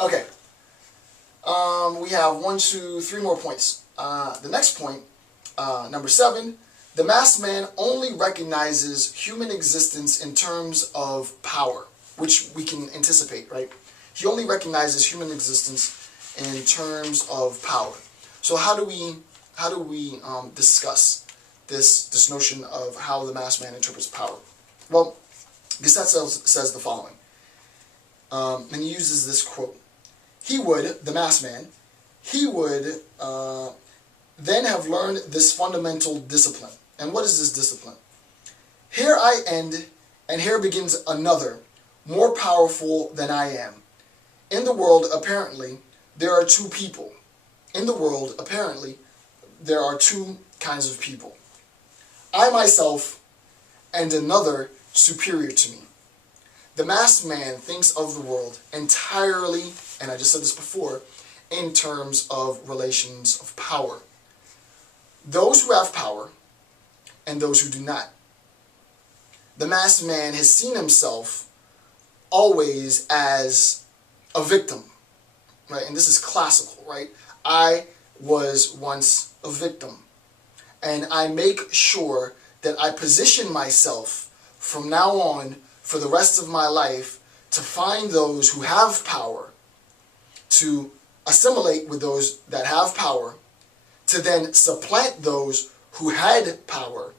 Okay. We have 1, 2, 3 more points. The next point, number 7, the masked man only recognizes human existence in terms of power, which we can anticipate, right? He only recognizes human existence in terms of power. So how do we discuss this notion of how the masked man interprets power? Well, Gasset says the following, and he uses this quote. He would, the masked man, he would then have learned this fundamental discipline. And what is this discipline? Here I end, and here begins another, more powerful than I am. In the world, apparently, there are two people. In the world, apparently, there are two kinds of people. I myself and another superior to me. The masked man thinks of the world entirely, and I just said this before, in terms of relations of power. Those who have power and those who do not. The masked man has seen himself always as a victim, right? And this is classical, right? I was once a victim, and I make sure that I position myself from now on for the rest of my life to find those who have power, to assimilate with those that have power, to then supplant those who had power,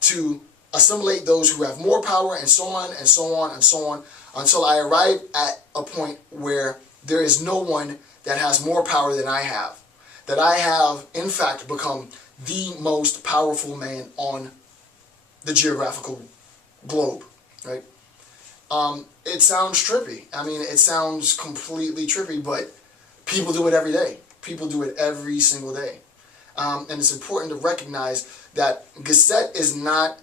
to assimilate those who have more power, and so on and so on and so on, until I arrive at a point where there is no one that has more power than I have. That I have, in fact, become the most powerful man on the geographical globe, right? It sounds trippy. I mean, it sounds completely trippy, but people do it every day. People do it every single day. And it's important to recognize that Gasset is not,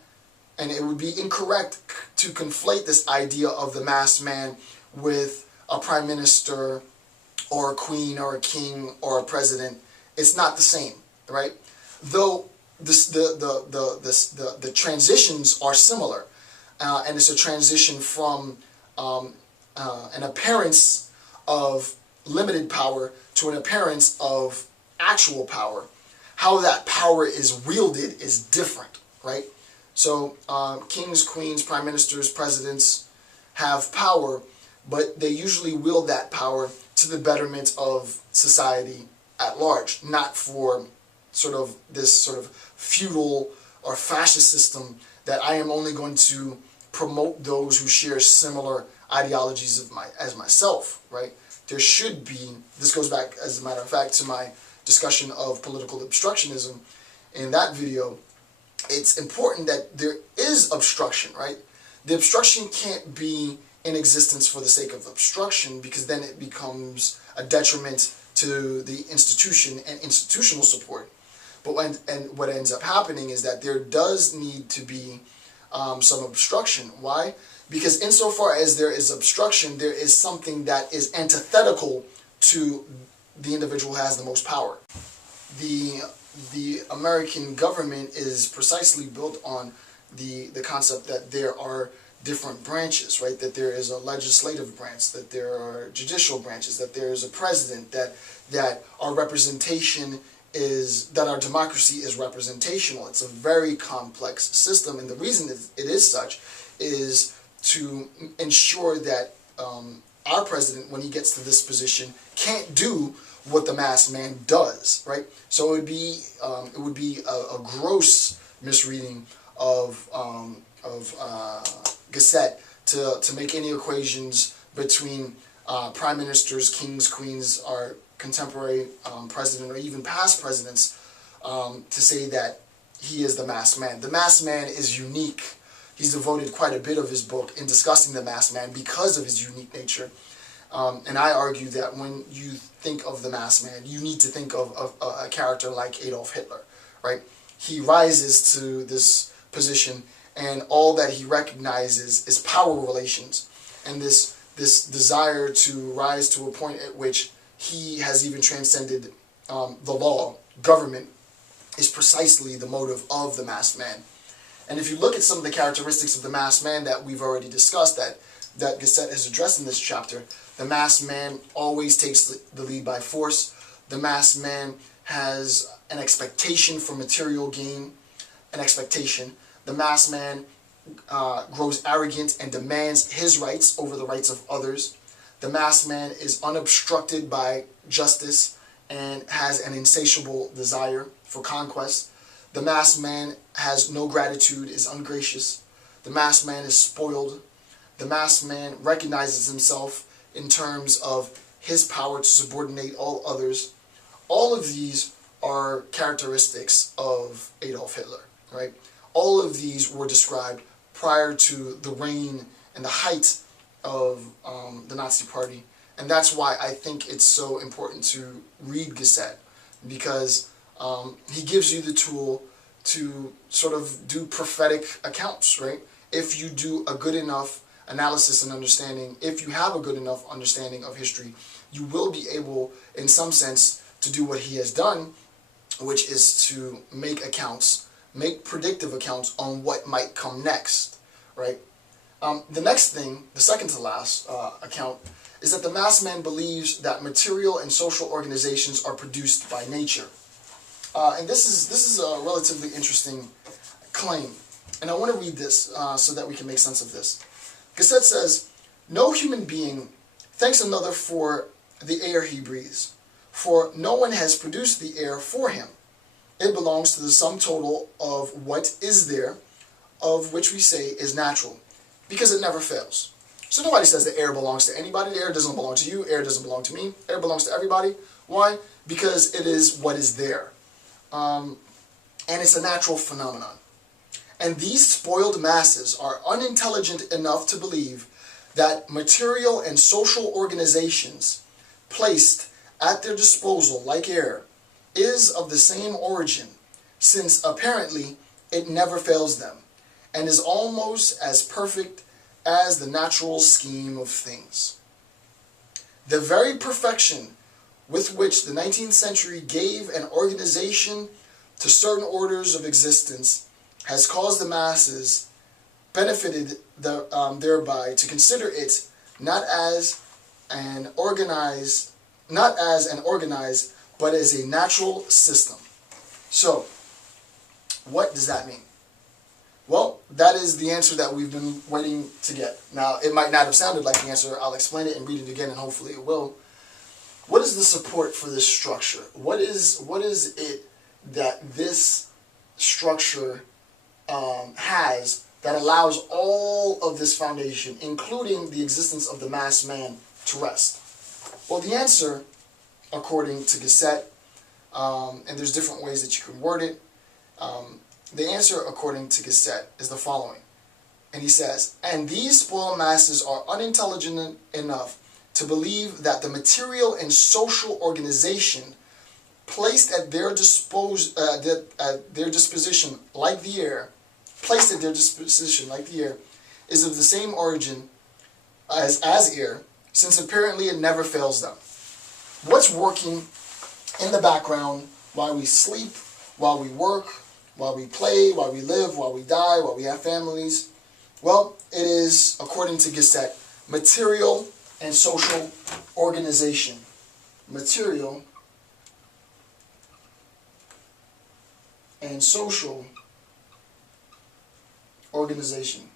and it would be incorrect to conflate this idea of the masked man with a prime minister or a queen or a king or a president. It's not the same, right? Though the transitions are similar, and it's a transition from an appearance of limited power to an appearance of actual power. How that power is wielded is different, right? So kings, queens, prime ministers, presidents have power, but they usually wield that power to the betterment of society at large, not for this sort of feudal or fascist system that I am only going to promote those who share similar ideologies as myself, right? There should be, this goes back, as a matter of fact, to my discussion of political obstructionism in that video. It's important that there is obstruction, right? The obstruction can't be in existence for the sake of obstruction, because then it becomes a detriment to the institution and institutional support. But what ends up happening is that there does need to be some obstruction. Why? Because insofar as there is obstruction, there is something that is antithetical to the individual who has the most power. The American government is precisely built on the concept that there are different branches, right? That there is a legislative branch, that there are judicial branches, that there is a president, that our representation is, that our democracy is representational. It's a very complex system, and the reason it is such is to ensure that our president, when he gets to this position, can't do what the masked man does, right? So it would be a gross misreading of Gasset to make any equations between prime ministers, kings, queens, or contemporary president, or even past presidents, to say that he is the masked man. The masked man is unique. He's devoted quite a bit of his book in discussing the masked man because of his unique nature. And I argue that when you think of the masked man, you need to think of a character like Adolf Hitler, right? He rises to this position, and all that he recognizes is power relations, and this desire to rise to a point at which he has even transcended the law, government, is precisely the motive of the masked man. And if you look at some of the characteristics of the masked man that we've already discussed, that Gasset has addressed in this chapter, The masked man always takes the lead by force. The masked man has an expectation for material gain, an expectation. The masked man grows arrogant and demands his rights over the rights of others. The masked man is unobstructed by justice and has an insatiable desire for conquest. The masked man has no gratitude, is ungracious. The masked man is spoiled. The masked man recognizes himself in terms of his power to subordinate all others. All of these are characteristics of Adolf Hitler, right? All of these were described prior to the reign and the height of the Nazi Party. And that's why I think it's so important to read Gasset, because he gives you the tool to sort of do prophetic accounts, right? If you do a good enough analysis and understanding, if you have a good enough understanding of history, you will be able, in some sense, to do what he has done, which is to make accounts, make predictive accounts on what might come next, right? The next thing, the second to last account, is that the masked man believes that material and social organizations are produced by nature. And this is a relatively interesting claim. And I want to read this so that we can make sense of this. Gasset says, "No human being thanks another for the air he breathes, for no one has produced the air for him. It belongs to the sum total of what is there, of which we say is natural, because it never fails." So nobody says the air belongs to anybody. The air doesn't belong to you. Air doesn't belong to me. Air belongs to everybody. Why? Because it is what is there. And it's a natural phenomenon. And these spoiled masses are unintelligent enough to believe that material and social organizations placed at their disposal, like air, is of the same origin, since apparently it never fails them, and is almost as perfect as the natural scheme of things. The very perfection with which the 19th century gave an organization to certain orders of existence has caused the masses, benefited thereby, to consider it not as an organized, but as a natural system. So, what does that mean? Well, that is the answer that we've been waiting to get. Now, it might not have sounded like the answer. I'll explain it and read it again, and hopefully it will. What is the support for this structure? What is it that this structure has that allows all of this foundation, including the existence of the masked man, to rest? Well, the answer, according to Gasset, and there's different ways that you can word it, the answer, according to Gasset, is the following. And he says, "And these spoiled masses are unintelligent enough to believe that the material and social organization placed at their disposition like the air, is of the same origin as air, since apparently it never fails them." What's working in the background while we sleep, while we work, while we play, while we live, while we die, while we have families? Well, it is, according to Gasset, material and social organization. Material and social organization.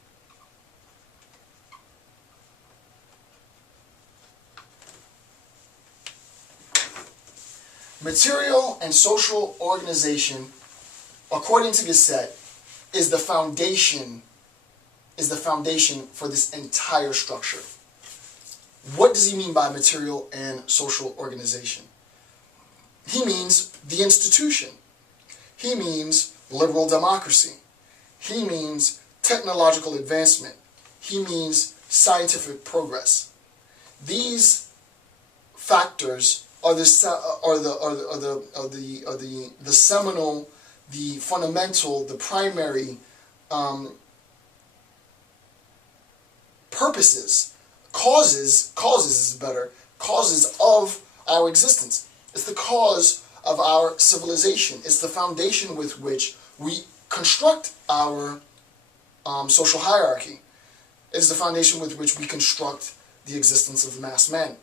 Material and social organization, according to Gasset, is the foundation for this entire structure. What does he mean by material and social organization? He means the institution. He means liberal democracy. He means technological advancement. He means scientific progress. These factors are the seminal, the fundamental, the primary purposes, causes of our existence. It's the cause of our civilization. It's the foundation with which we construct our social hierarchy. It's the foundation with which we construct the existence of the masked man.